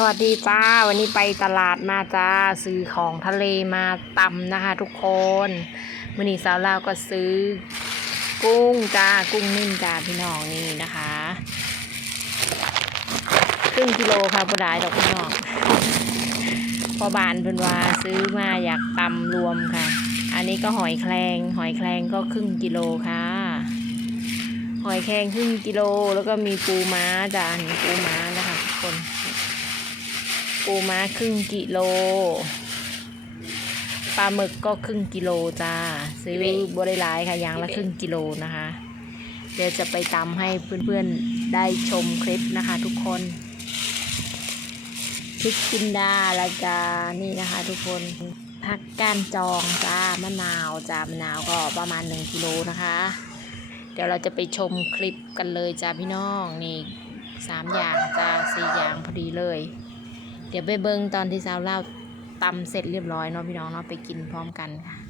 สวัสดีจ้า วันนี้ไปตลาดมาจ้า ซื้อของทะเลมาตำนะคะ ทุกคนวันนี้สาวลาวก็ซื้อ กุ้งจ้า กุ้งนิ่มจ้าพี่น้องนี่นะคะครึ่งกิโลค่ะบ่ได้ดอกพี่น้องพอบานเพิ่นว่าซื้อมาอยากตำรวมค่ะ อันนี้ก็หอยแครงหอยแครงก็ครึ่งกิโลค่ะ หอยแครงครึ่งกิโลแล้วก็มีปูม้าจ้าปูม้านะคะ ปูม้าครึ่งกิโล ปลาหมึกก็ครึ่งกิโลจ้า ซื้อบริหลายค่ะอย่างละครึ่งกิโลนะคะ เดี๋ยวจะไปตำให้เพื่อนๆได้ชมคลิปนะคะทุกคนพริกจินดาล้วก็นี่นะคะทุกคนผักก้านจองจ้ามะนาวจ้ามะนาวก็ประมาณ1กิโลนะคะ เดี๋ยวเราจะไปชมคลิปกันเลยจ้าพี่น้องนี่สามอย่างจ้าสี่อย่างพอดีเลย เดี๋ยวไปเบิงตอนที่สาวเล่าตำเสร็จเรียบร้อยเนาะพี่น้องเนาะไปกินพร้อมกันค่ะ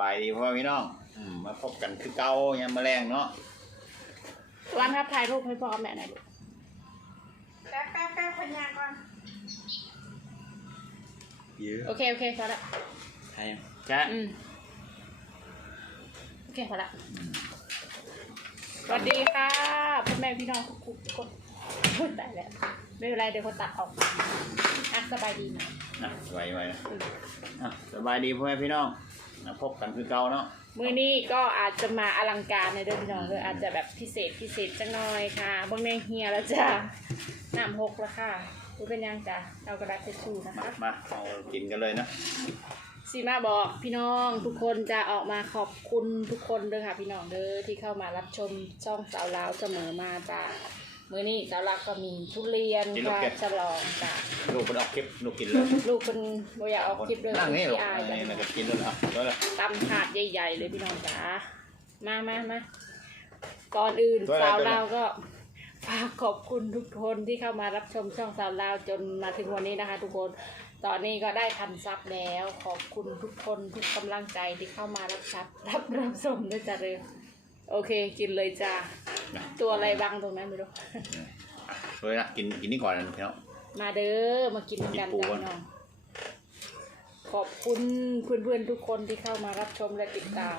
บายดีพ่อพี่น้องอืมมาพบกันคือเก่ายังมาแรงเนาะวันครับถ่ายรูปให้พ่อกับแม่หน่อยลูกแป๊บแป๊บแป๊บพญาก่อนเยอะโอเค โอเคพอละใช่จ้ะอืมโอเคพอละสวัสดีค่ะพ่อแม่พี่น้องทุกคนพูดได้แล้วไม่เป็นไรเดี๋ยวคนตัดออกอะสบายดีไหม อะไวไวนะอะสบายดีพ่อแม่พี่น้องมา พบกันคือเก่าเนาะมือนี้ก็อาจจะมาอลังการในอยเด้อพี่น้องเลยอาจจะแบบพิเศษพิเศษจังหน่อยค่ะเบางแนงเฮียแล้วจ้ะน้ำหกแล้วค่ะดูเป็นยังจ้ะเอากระดาษทิชชู่นะมาคะมาเอากินกันเลยนะซีมาบอกพี่น้องทุกคนจะออกมาขอบคุณทุกคนเด้อค่ะ พี่น้องเด้อที่เข้ามารับชมช่องสาวลาวเสมอมาจ้ะ มื้อนี้สาวลาวก็มีทุเรียนค่ะฉลองจ้ะลูกมันออกคลิปลูกกินเลยลูกเป็นโมอยากออกคลิปด้วยนั่งนี่ลูกอายนี่จ้ะแล้วก็กินเลยอะแล้วละตำถาดใหญ่ๆเลยพี่น้องจ๋ามามามาก่อนอื่นสาวลาวก็ ฝากขอบคุณทุกคนที่เข้ามารับชมช่องสาวลาวจนมาถึงวันนี้นะคะ ทุกคน ตอนนี้ก็ได้พันซับแล้ว ขอบคุณทุกคนทุกกำลังใจที่เข้ามารับชับรับรับชมด้วยจ้ะเลย โอเค กินเลยจ้านะตัวอะไรบังตรงนั้นไม่รู้เลยนะกินกินนี่ก่อนนะพี่น้องมาเด้อมากินกันกิจ้านปูพี่ก่อนน้องขอบคุณเพื่อนๆทุกคนที่เข้ามารับชมและติดตาม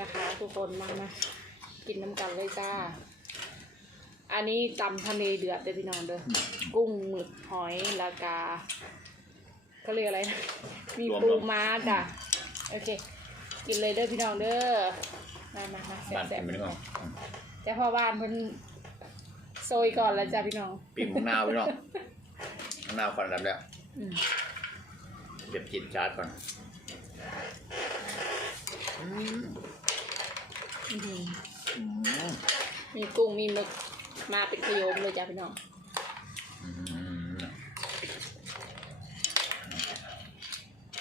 นะคะ ทุกคนมามากินน้ำกันเลยจ้า อันนี้ตำทะเลเดือดเด้อพี่น้องเด้อกุ้งหมึกหอยลากาเขาเรียกอะไรนะมีปูม้าจ้ะโอเค กินเลยเด้อพี่น้องเด้อ มามามาแบ้านซ่กิบนไปนี่ก่อนอืมๆแต่พ่อบ้านเพิ่นโซยก่อนแล้วจ้ะพี่น้องปีกมะนาวพี่น้องมะนาวก่อนรับแล้วอืมเก็บจิตชาร์จก่อนอืมอื้อหืออืมมีกุ้งมีหมึกมาเป็นขโยมเลยจ้ะพี่น้องอืม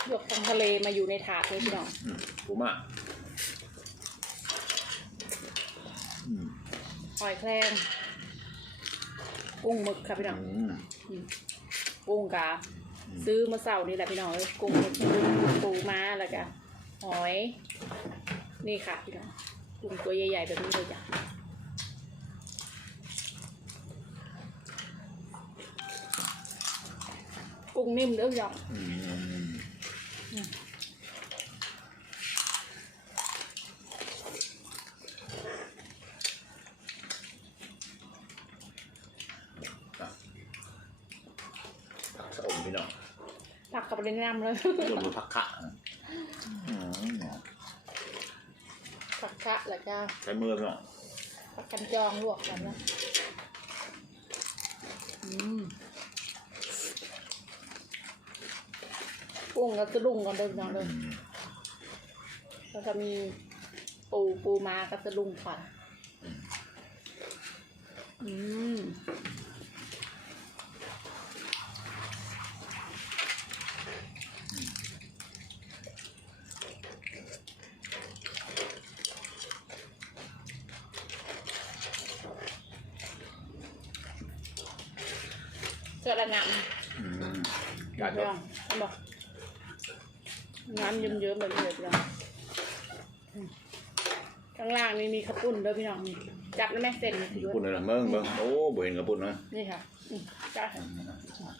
ลวกทั้งทะเลมาอยู่ในถาดเลยพี่น้อง อืมปูม่าอื หอยแครงกุ้งหมึกค่ะพี่น้องอืมอืมกุ้งกาซื้อมาเสาร์นี่แหละพี่น้องเอ้ยกุ้งหมึกปูม้าแล้วก็หอย นี่ค่ะพี่น้องกุ้งตัวใหญ่ๆแบบนี้เลยจ้ะกุ้งนิ่มเด้อพี่น้อง อืมอะผักสะอมพี่น้อง ผักกับ เล่นน้ำเลยรวมผักขะอืมผักคะแล้วก็ใช้มือพี่น้องผักกันจองลวกกันนะอืมกุ้งกับสะดุ้งกันเดิมน้องเลยอืมแล้วก็มีปูปูม้ากับสะดุ้งค่ะอืม เกิดอะไรงามอืมอยากก็ลองเอาบอกน้ำเยิ้มๆแบบนี้เลยพี่น้องอืมข้างล่างนี่มีข้าวปุ้นด้วยพี่น้องนี่จับแล้วแม่เส้นนี่ถือปุ่นว่าเลยนะเบิ่งเบิ่งโอ้บ่เห็นกับปุ่นนะนี่ค่ะอืมจับอืม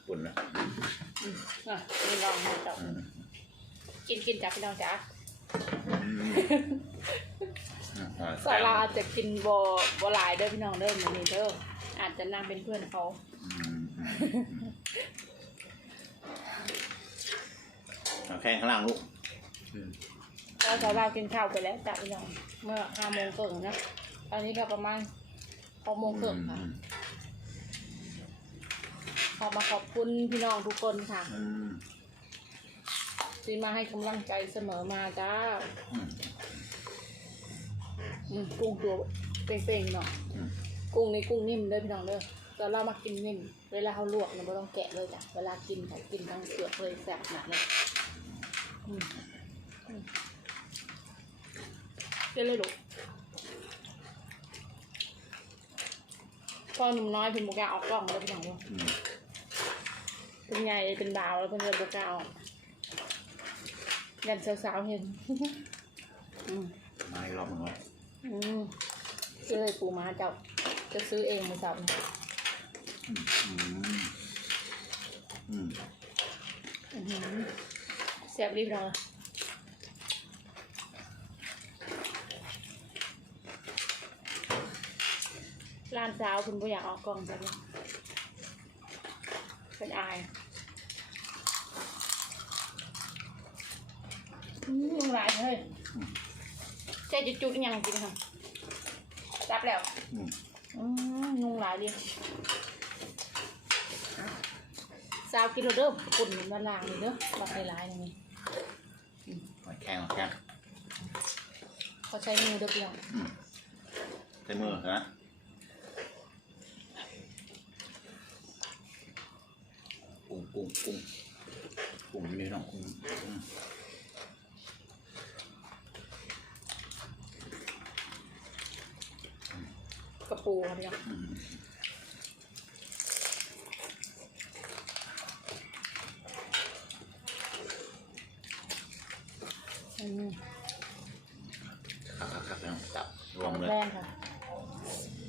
ปุ่นนะอืมอะนี่ลองให้จับอืมกินกินจับพี่น้องจ๋าอืมอ่าสาราอาจจะกินบอบหลายเด้อพี่น้องเด้อเหมือนนี้เด้ออาจจะนั่งเป็นเพื่อนเขา อืม เอาแข้งข้างล่างลูกอืมแล้วสารากินข้าวไปแล้วจ้ะพี่น้องเมื่อห้าโมงครึ่งนะตอนนี้ก็ประมาณหกโมงครึ่งค่ะอืมขอมาขอบคุณพี่น้องทุกคนค่ะ อืมที่มาให้กำลังใจเสมอมาจ้าอืม อืมกุ้งตัวเป่งๆเนาะอืม กุ้งนี่กุ้งนิ่มเด้อพี่น้องเด้อแต่เรามากินนิ่ม เวลาเขาลวกเราไม่ต้องแกะเลยจ้ะ เวลากินเขากินทั้งเปลือกเลยแสบหนักเลยอืมอืมเล่นเลยลูกพ่อหนุ่มน้อยเป็นบุกล้าออกกล้องเลยพี่น้องเด้ออืมเป็นไงเป็นบ่าวแล้วเป็นเรือบุกล้าออกยันสาวๆเห็นอืมมาอีกรอบหนึ่งไว้อืมซื้อเลยปูม้าเจ้า จะซื้อเองมาสับอืมอืมอืมอื้อหือแซ่บรีบเลยร้านสาวคุณผู้อยากออกกล้องจ้ะเนี่ยเป็นอายอืมยุงหลายเฮ้ยเจ๊จุดๆยังกินค่ะจับแล้ว อืม อืมยุงหลายดิสาวกิโลเด้อปุ่นมาล้างนี่เด้อบักหลายๆนี่เอาแข้งเอาแข้งเขาใช้มือเด้อเพียงอืมใช้มือนะกุ้งกุ้งกุ้งกุ้งนี่น้องกุ้ง อืมกระปูค่ะพี่น้องอืมอืมครับครับครับน้องจับรวมเลยแรงค่ะ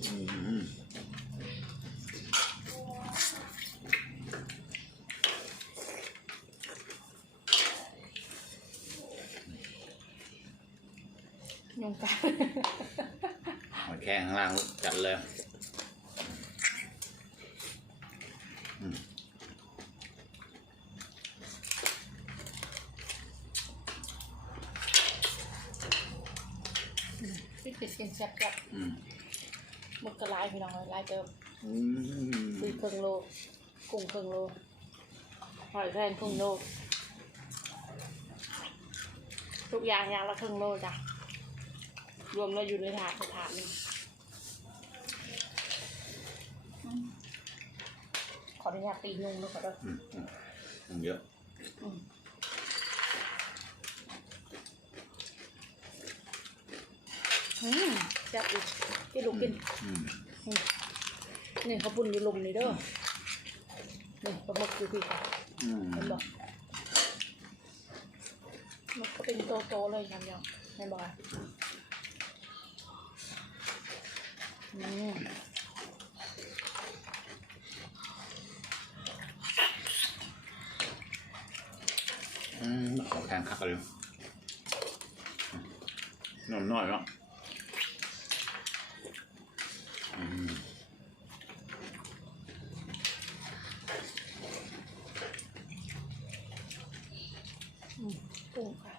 อืม ยุงกัด เอาแข้งข้างล่างลูก จัดเลยอืมพี่ติดกินแซ่บจับอืมมึกกระลายพี่น้องเลยลายเติมอืมซื้อครึ่งโลกุ้งครึ่งโลหอยแครงครึ่งโลทุกอย่างอย่างละครึ่งโลจ้ะรวมแล้วอยู่ในถาดถาดหนึงอืมข ออนุญาตตียุงด้วยก่อนเด้ออืมอืมอืมเยอะอืมอืมแซ่บอีกที่ลูกกินอืมนี่เขาปุ่นอยู่ลุมนี่เด้อนี่ปลาหมึกอยู่พี่ค่ะอืมเห็นบอกมันก็เป็นโตๆเลยยำยำเห็นบอกอะอืม อืมเอาแข้งคักเลยนอนน้อยเนาะอืม อืมกุ้งค่ะ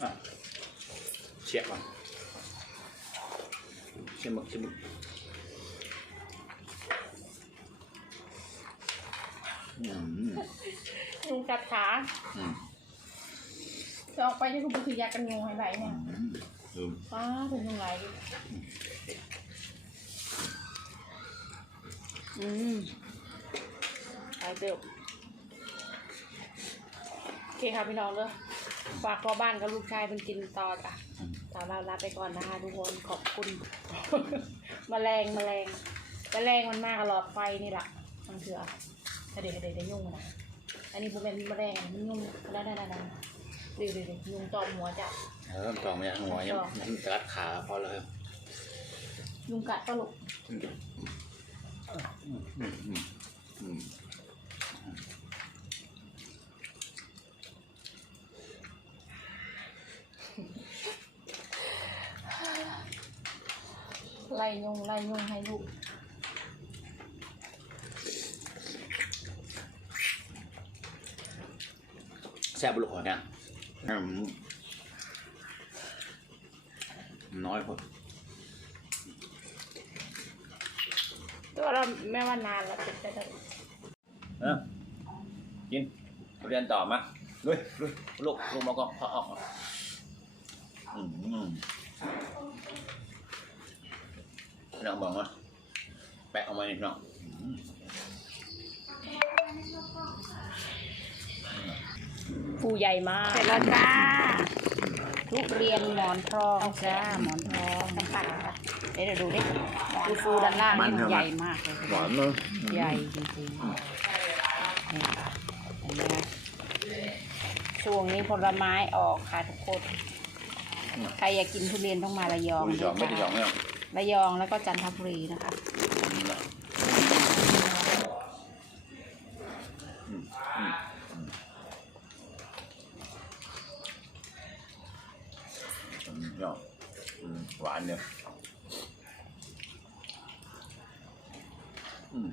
อะเชียบก่อนเชียบหมึกเชียบหมึกอืม ยุงกัดขาอืมจะออกไปที่คุณคือยากันยุงให้ไหลเนี่ยอืมลืมป้าเป็นยังไงดิอืมหายเติบโอเคค่ะพี่น้องเลยฝากพ่อบ้านกับลูกชายเป็นกินต่อจ้ะตามเราลาไปก่อนนะคะทุกคนขอบคุณแมลงแมลงแมลงมันมากกับหลอดไฟนี่แหละมันเถื่อ เดี๋ยวเดี๋ยวเดี๋ยวยุ่งนะอันนี้ผมเป็นแมลงมันยุ่งได้ได้ได้ได้เดี๋ยวเดี๋ยวเดี๋ยวยุงตอมหัวจ้ะเออจองไม่ได้หัวยังยังรัดขาพอเลยยุงกัดตลกอืมอืมอืมอืมไล่ยุงไล่ยุงให้ลูก ซ่บบุรุษเนี่ยอืมน้อยพอตัวเราแม่ว่านานแล้วติดได้เลยเออกินเรียนต่อมาลุยลุยลูกลูกมาก็พอออกมาอืมอืมน้องบอกว่าแปะออกมาหน่อยน้อง ปูใหญ่มาก เสร็จแล้วจ้า ทุเรียนหมอนทองจ้าหมอนทองน้ำปัดเดี๋ยวดูดิดูฟูด้านล่างนี่มันใหญ่มากเลยหวานเนอะใหญ่จริงๆนี่ค่ะเห็นไหมคะช่วงนี้ผลไม้ออกค่ะทุกคน ใครอยากกินทุเรียนต้องมาระยองไม่ได้จองไม่ได้จองไม่เอาระยองแล้วก็จันทบุรีนะคะอืม นะอืมอืมอืมอืมยอดอืมหวานเนี่ยอืม